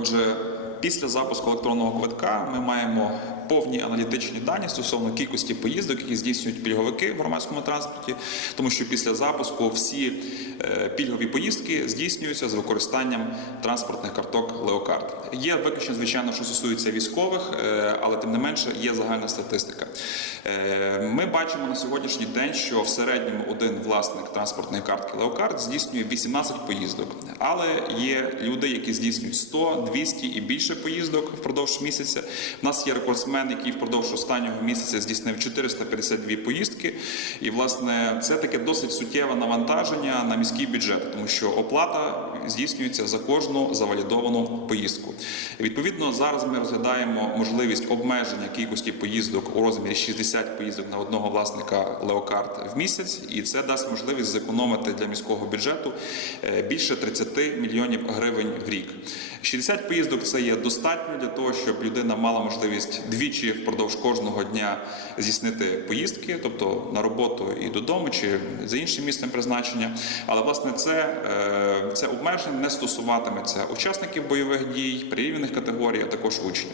Отже, після запуску електронного квитка ми маємо повні аналітичні дані стосовно кількості поїздок, які здійснюють пільговики в громадському транспорті, тому що після запуску всі е, пільгові поїздки здійснюються з використанням транспортних карток Леокарт. Є виключення, звичайно, що стосується військових, е, але тим не менше є загальна статистика. Ми бачимо на сьогоднішній день, що в середньому один власник транспортної картки Леокарт здійснює 18 поїздок, але є люди, які здійснюють 100, 200 і більше поїздок впродовж місяця. У нас є рекордсмен, який впродовж останнього місяця здійснив 452 поїздки. І власне це таке досить суттєве навантаження на міський бюджет, тому що оплата здійснюється за кожну завалідовану поїздку. Відповідно, зараз ми розглядаємо можливість обмеження кількості поїздок у розмірі 60 поїздок на одного власника Леокарт в місяць, і це дасть можливість зекономити для міського бюджету е, більше 30 мільйонів гривень в рік. 60 поїздок це є достатньо для того, щоб людина мала можливість двічі впродовж кожного дня здійснити поїздки, тобто на роботу і додому, чи за іншим місцем призначення. Але власне це, е, це обмеження не стосуватиметься учасників бойових дій, прирівняних категорій, а також учнів.